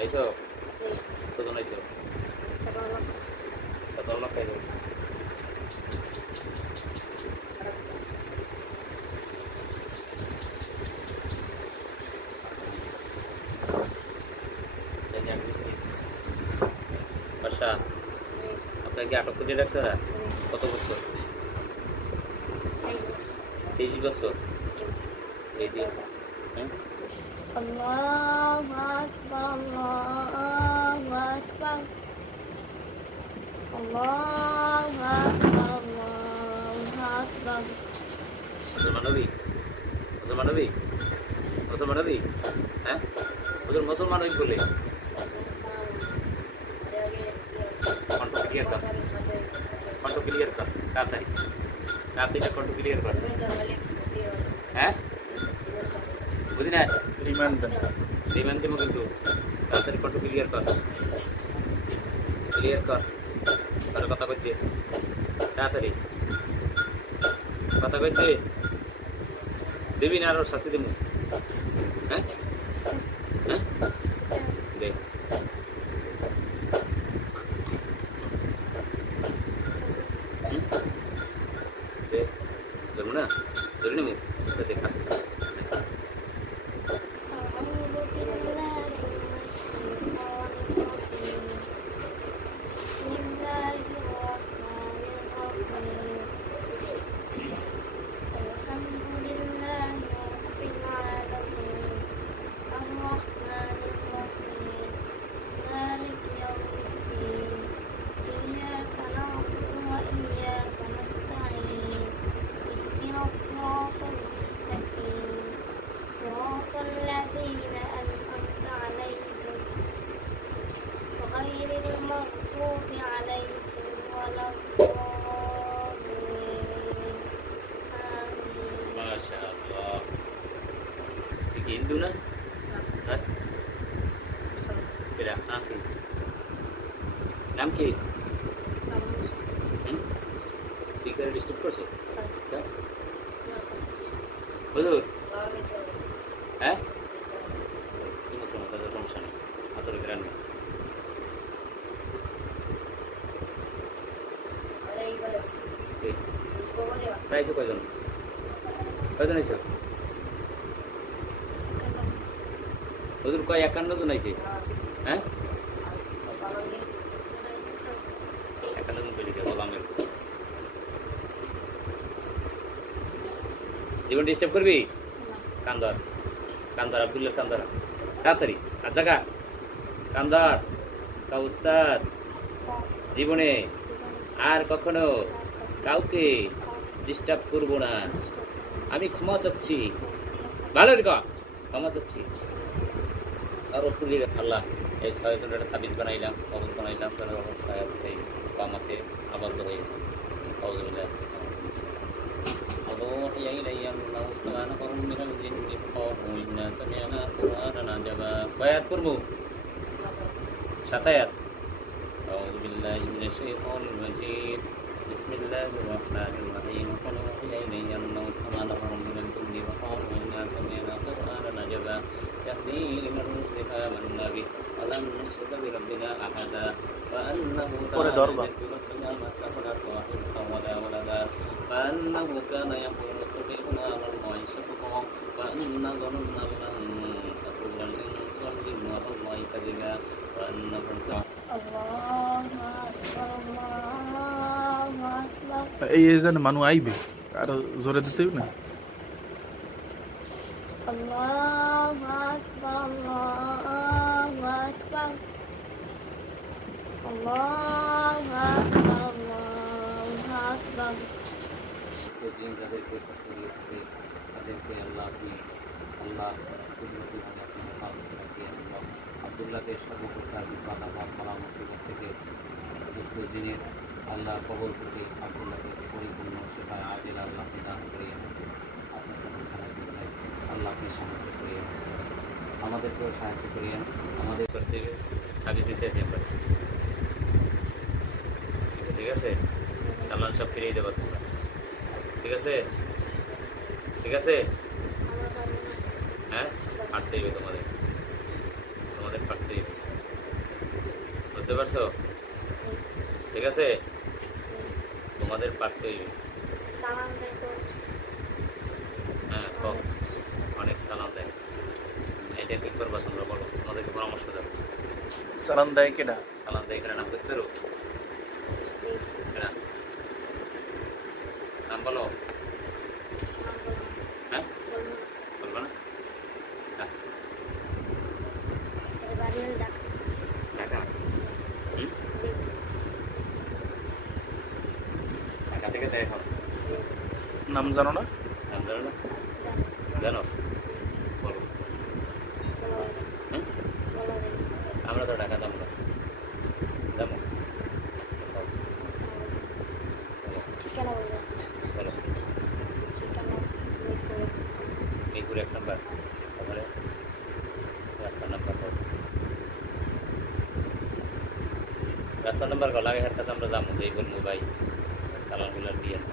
আইছো কতজন আইছো 17 লাখ আইছো বাসা আপনাকে আটক করে রাখছে ওরা কত বছর 23 বছর এই দিন হ্যাঁ Allahu Akbar, Allahu Akbar, Allahu Akbar, Allahu Akbar. মুসলমান নবী হ্যাঁ হুজুর মুসলমান হই বলে কণ্ঠ ক্লিয়ার কর তাড়াতাড়ি কণ্ঠ ক্লিয়ার কর হ্যাঁ বুঝি না রিমান্ড দেবো কিন্তু তাড়াতাড়ি কণ্ঠ ক্লিয়ার কর তাহলে কথা কইছে তাড়াতাড়ি কথা কইছে দেবি না আরো শাস্তি দেবো হ্যাঁ হ্যাঁ দে ধরবো না ধরে নেবো দেখ আসে हिंदू ना नाम की स्पीकर डिस्टर्ब कर सो क्या बोलो हैं तुम समझ तो समस्या नहीं आतोर ग्रांड में प्राइस को कौन नहीं सर হুজুর কয় 51 জন আইছে হ্যাঁ 51 জন পেলি কে গোলামের জীবন ডিস্টার্ব করবি কান্দার আব্দুল্লাহ কান্দার তাড়াতাড়ি আচ্ছা কান্দার কা উস্তাদ জীবনে আর কখনো কাউকে ডিস্টার্ব করব না আমি ক্ষমা চাচ্ছি ভালো রে ক্ষমা চাচ্ছি আর ওপরে আল্লাহ এই ছয়জনের তাবিজ বানাইলাম কবজ বানাইলাম তার অবস্থায় আমাকে আবদ্ধ হয়ে আউযুবিল্লাহ الله إلي الله سبحانه من الجن قالوا إنا سمعنا قرآنا عجبا وآيات كرمو شتايات أعوذ بالله من الشيطان الرجيم بسم الله الرحمن الرحيم قالوا إلي الله سبحانه من الجن قالوا إنا سمعنا قرآنا عجبا يهدي إلى الرشد فآمنا به ولن نشرك بربنا أحدا وأنه تعالى ما اتخذ صاحبا ولا ولدا وأنه كان يقول سبحنا على الله شفقا وأنا ظننا أن تقول الإنس والجن على الله كذبا وأنه এই যেন মানুষ আইবে আরো জোরে দিতে না Allahu Akbar, Allahu Akbar, Allahu Akbar, Allahu Akbar. जिन जाদেরকে কষ্ট দিয়েছে তাদেরকে আল্লাহ আপনি আল্লাহ কুদরতি ভাবে আপনি হেফাজত রাখিয়ে আল্লাহ আব্দুল্লাহকে সর্বপ্রকার বিপদ আপদ মালা মুসিবত থেকে সমস্ত জিনের আল্লাহ কবল থেকে আব্দুল্লাহকে পরিপূর্ণ সেটাই আজের আল্লাহকে দান করিয়ে আপনার কাছে সাহায্য চাই আল্লাহ আপনি সাহায্য করিয়ে আমাদেরকেও সাহায্য করিয়ে আমাদের করতে আগে দিতেছি আমরা ঠিক আছে আল্লাহ সব ফিরিয়ে দেবো তোমরা ঠিক আছে ঠিক আছে হ্যাঁ পারতেই হবে তোমাদের পারতেই হবে বুঝতে পারছো? ঠিক আছে, তোমাদের পারতে হইবে। সালাম দেখো। হ্যাঁ, অনেক সালাম দেয়। এটা কি করবা তোমরা বলো, তোমাদেরকে পরামর্শ দাও। সালাম দেয় কেডা? সালাম দেয় এখানে নাম করতে পারো? এরা নাম বলো। হ্যাঁ, বলবো না? হ্যাঁ, ঢাকা। ঢাকা থেকে দেখো। নাম জানো না? নাম জানো না? জানো? বলো। আমরা তো ঢাকা যাবো না, যাবো। বলো। মিরপুর 1 নম্বর, তারপরে রাস্তার নাম্বার কত? রাস্তার নাম্বার কত? লাগে হার কাছে আমরা যাবো, এই বলবো ভাই সালামগুলো দিয়ে না।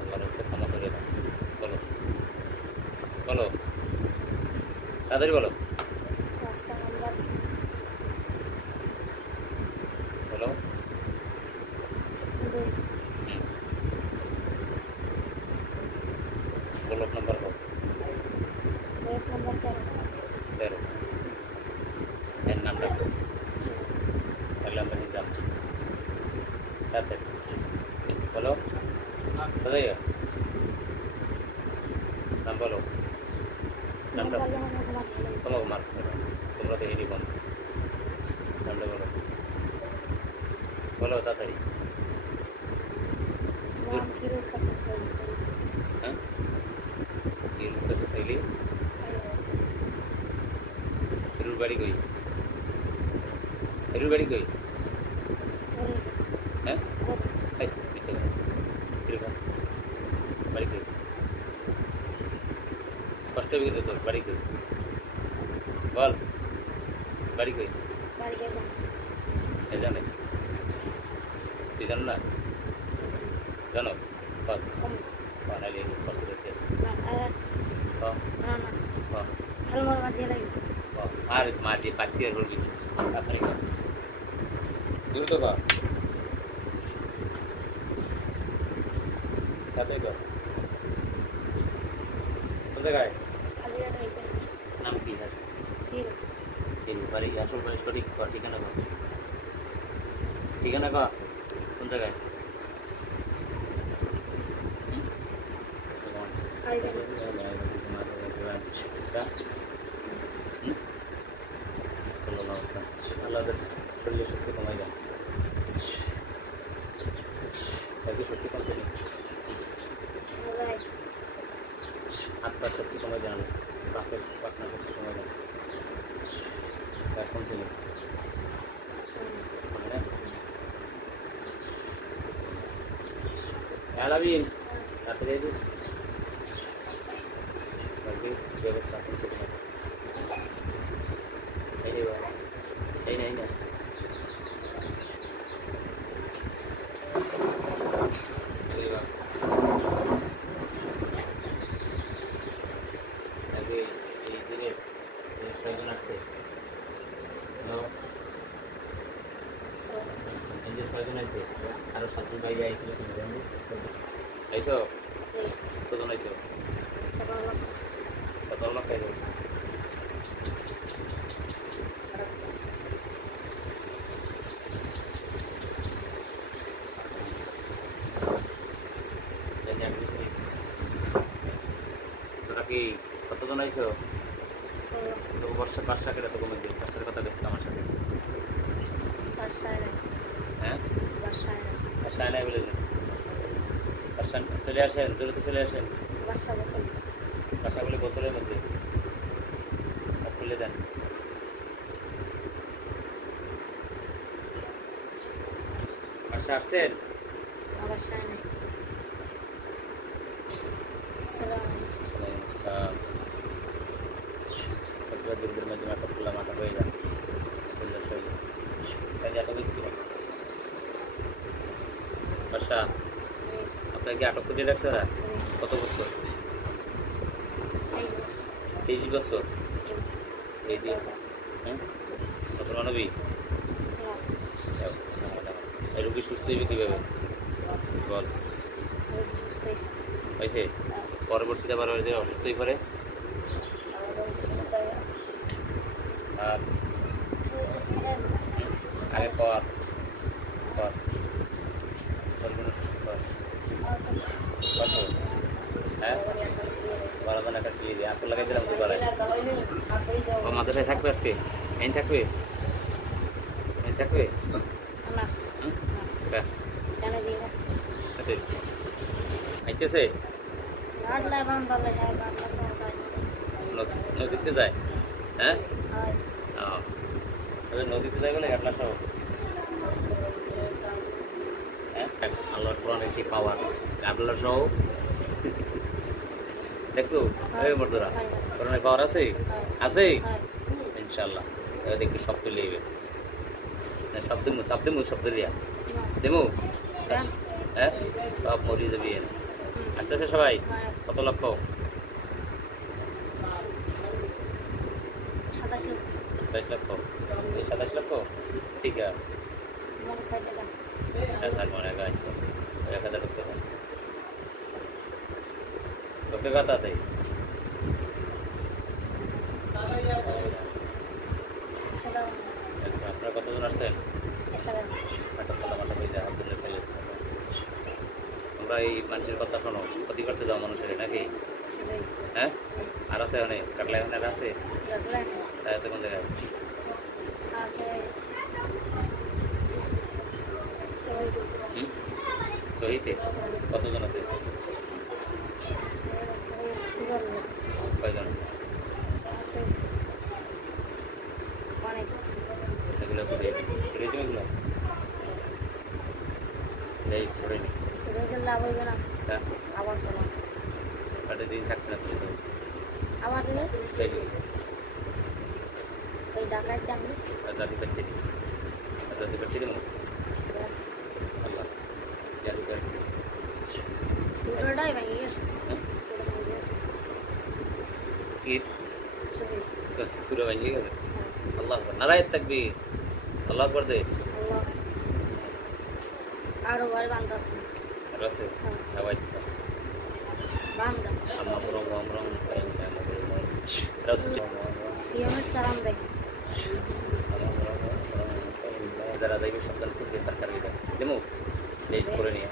আল্লাহর রাস্তে ক্ষমা করে দাও। বলো বলো, তাড়াতাড়ি বলো। বলো। ব্লক নাম্বার কত? 13। এর নামটা তো তাহলে আমরা নিতাম। তাড়াতাড়ি বলো। কোথায় নাম বলো, নামটা তোমাকে মার্ক করে দাও। তোমরা তো হেডি বন্ধ। নামটা বলো, বলো তাড়াতাড়ি। হ্যাঁ, হিরুর কাছে চাইলে? হিরুর বাড়ি কই? হিরুর বাড়ি কই? হ্যাঁ, এই মিথ্যে কথা। হিরুর বাড়ি কই? কষ্ট হবে কিন্তু তোর। বাড়ি কই বল, বাড়ি কই? এ জানে? তুই জানো না? জানো? বল বানাইলে কষ্ট করতে আর মার দিয়ে পাচ্ছি আর বলবি তাড়াতাড়ি কর। দ্রুত কর, তাড়াতাড়ি কর। কোন জায়গায়? নাম কি? হিরু বাড়ি, আসল বাড়ি সঠিক কর, ঠিকানা কর। ঠিকানা কর, কোন জায়গায়? আল্লাহদের শরীরে শক্তি কমাই দেন। শক্তি কমছে না, হাত পা শক্তি কমাই দেন, বাপের পাটনা শক্তি কমাই দেন। এখন ছিল আলামিন রাতে যাইবি ব্যবস্থা করতে পারে। এই না এই দিনের 6 জন আসছে, 6 জন আছে, আরো 7 জন বাইরে আইছিল। আইসো কতজন আইসো? কত লোক আইলো? তোরা কি কতজন আইসো? তোকে বর্ষা 5 টাকা তো কমে দিল। 5 টাকার কথা দেখতো আমার সাথে। হ্যাঁ, বাসায় নাই বলে চলে আসেন, দ্রুত চলে আসেন। বাসা বলে বোতলের মধ্যে খুলে দেন। বাসা আসছেন? দুর্গের মধ্যে মাথা খোলা মাথা হয়ে যান। বাসা আপনাকে আটক করে রাখছে ওরা? কত বছর? 23 বছর। এই দিয়ে মুসলমান নবী না এই রোগী সুস্থ হইবে কীভাবে বল আমি সুস্থ হয়েছি হয়েছে পরবর্তীতে আবার ওই যে অসুস্থ হয়ে পড়ে আর আগে পর পর কত হ্যাঁ বারাদান একটা দিয়ে দিই আপু লাগাই দিলাম তো বাড়াই ও মাদ্রাসায় থাকবে আজকে এই থাকবে এই থাকবে না হ্যাঁ জানা দিন আইতেছে আল্লাহ বান্দালে হ্যাঁ বান্দা নদীতে যায় হ্যাঁ হয় নদীতে যায় বলে ঘাটলা সহ হ্যাঁ আল্লাহর কোরআনের কি পাওয়ার ঘাটলা সহ দেখছো এই মর্দরা কোরআনের পাওয়ার আছে আছে ইনশাআল্লাহ দেখবি সব চলে যাবে শব্দ শব্দ দিয়া দেবো হ্যাঁ সব মরিয়ে যাবি আস্তে আস্তে সবাই কত লক্ষ 27 লক্ষ এই 27 লক্ষ ঠিক আছে স্যার মনে হয় 1000 ঢুকতে হয় ঢুকতে কথা তাই আপনারা কতজন আসছেন তোমরা এই মানুষের কথা শোনো ক্ষতি করতে যাও মানুষের নাকি হ্যাঁ আর আছে অনেক কাটলা এখানে আছে আছে কোন জায়গায় শহীদে কতজন আছে কয়জন সেগুলো ছড়িয়ে ছড়িয়েছে এগুলো এই ছড়িয়ে নি লাভ হইবে না হ্যাঁ আবার চলো একটা দিন থাকতে না তুমি তো আবার দেবে তাইলে ওই ডাকাত দামলে আজাদি করতে দিই আজাদি করতে দিই আল্লাহ জানি করতে দুটোটাই ভেঙে গেছে কি পুরো ভেঙে গেছে আল্লাহ নারায়ণ তাকবীর আল্লাহ আকবার দে আরো ঘরে বান্ধা আছে রাসে আওয়াজ বান্ধা আমরা সিএমের সালাম দেয় যারা যাইবে সন্তান খুব বিস্তার করবি দেমু এই করে নিয়ে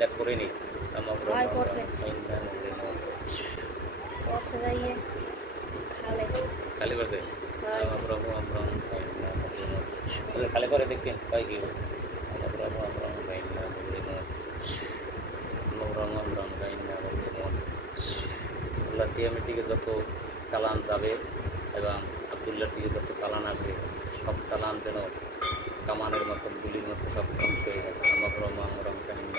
দেখ করে নি ভাই করছে করছে যাইয়ে খালে খালি করছে খালি করে দেখতে পাই কি আল্লাহ সিএমের দিকে যত চালান যাবে এবং আবদুল্লার দিকে যত চালান আসবে সব চালান যেন কামানের মতন গুলির মতো সব ধ্বংস হয়ে গেছে আমার ব্রহ্ম আমরম কাহিনী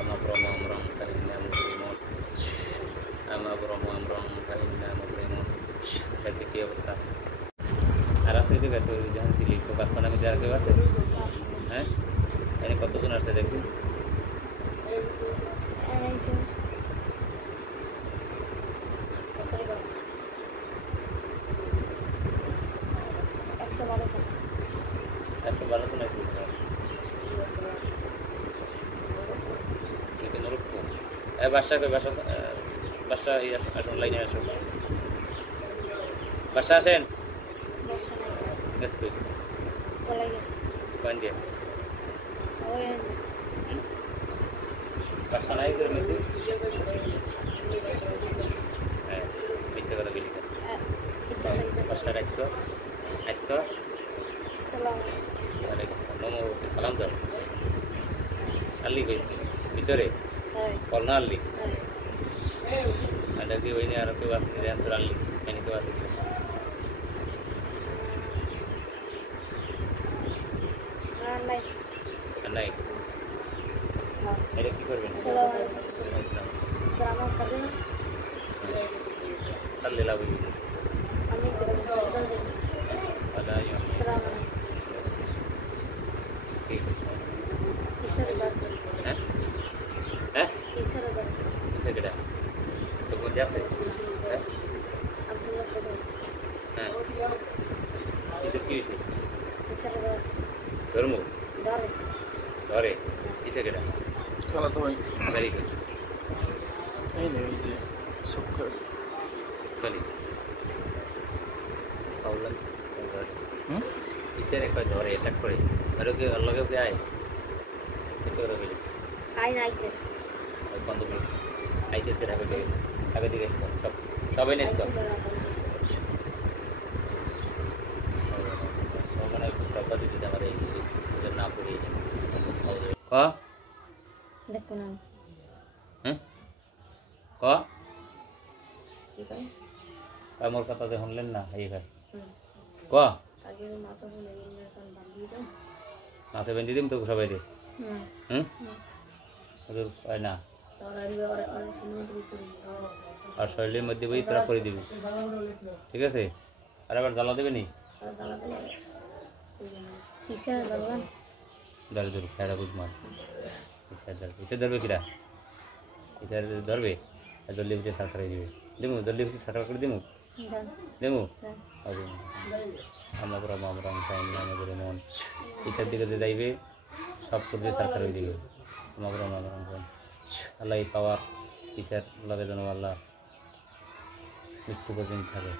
আমার ব্রহ্ম আমরম কাহিনী আমার ব্রহ্ম আমরম কাহিনী দেখতে কী অবস্থা আর আছে দিকে তোর যখন ছিলি তো রাস্তা নামে যারা কেউ আছে হ্যাঁ এনে কতজন আছে দেখবি বাসা বাসা আসুন লাইনে আসুন বাসা আসেন বাসা নাই হ্যাঁ মিথ্যে কথা বলি বাসা রাখতো সালাম তো আল্লি ভিতরে কল না আল্লি ada di ini ada kewas di antara ali ini kewas itu anai ada kikor ben drama sadu salli la bhi ami ada ya salam isar dar bisa gede तो कौन जैसे है अब्दुल হ্যাঁ কিসের কি হয়েছে কিসের ধর ধর্ম ধরে ধরে কিসের কেটা খেলা তো ভাই ভেরি গুড এই নেই যে সব চলি পাউলাম ধরে হুম কিসের একবার ধরে অ্যাটাক করে আর কি লগে ওকে আয় কত করে বলি আই নাইতেস ওই বন্ধ করে আইতেছে আগে দিকে সব সবাই নেই তো মানে ডব্বা দিতেছে আমাদের এই ওদের না পড়িয়ে ক দেখুন আমি হ্যাঁ ক ঠিক আছে আমার কথা যে শুনলেন না এই খায় ক আগে মাছ বলে এখন বাঁধিয়ে দাও মাছে বেঁধে দিম তো সবাই দিয়ে হুম হুম ওদের হয় না তাহলে আরবে আর সমুদ্র করি আর শরীরের মধ্যে বই তোরা করে দিবি ঠিক আছে আর আবার জ্বালা দেবে নি আর জ্বালাতে লাগে কিসের ধরবেন ধরে ধরু খেয়াটা বুঝমান ইসে ধরবে কিরা ইসে ধরবে আর জলদি উঠে সার করে দিবে দিমু জলদি উঠে সার করে দিমু দেন দিমু দেন আমরা পুরো মামরা আমাদের মন ইসের দিকে যে যাইবে সব করবে সার করে দিবে আমরা মামরা আল্লাহ এই পাওয়ার ইসের লাগে যেন আল্লাহ মৃত্যু পর্যন্ত থাকে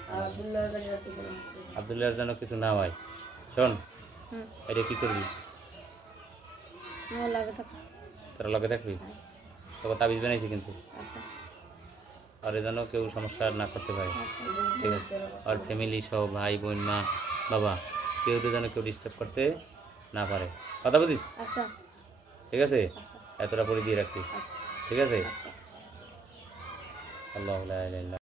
আবদুল্লাহর যেন কিছু না হয় শোন হুম এটা কি করবি আমার লাগে থাক তোরা লগে থাকবি তোকে তাবিজ বানাইছি কিন্তু আচ্ছা আর এ যেন কেউ সমস্যা না করতে পারে ঠিক আছে আর ফ্যামিলি সহ ভাই বোন মা বাবা কেউ তো যেন কেউ ডিস্টার্ব করতে না পারে কথা বুঝিস আচ্ছা ঠিক আছে আচ্ছা এতটা করে দিয়ে রাখবি আচ্ছা ঠিক আছে আচ্ছা আল্লাহ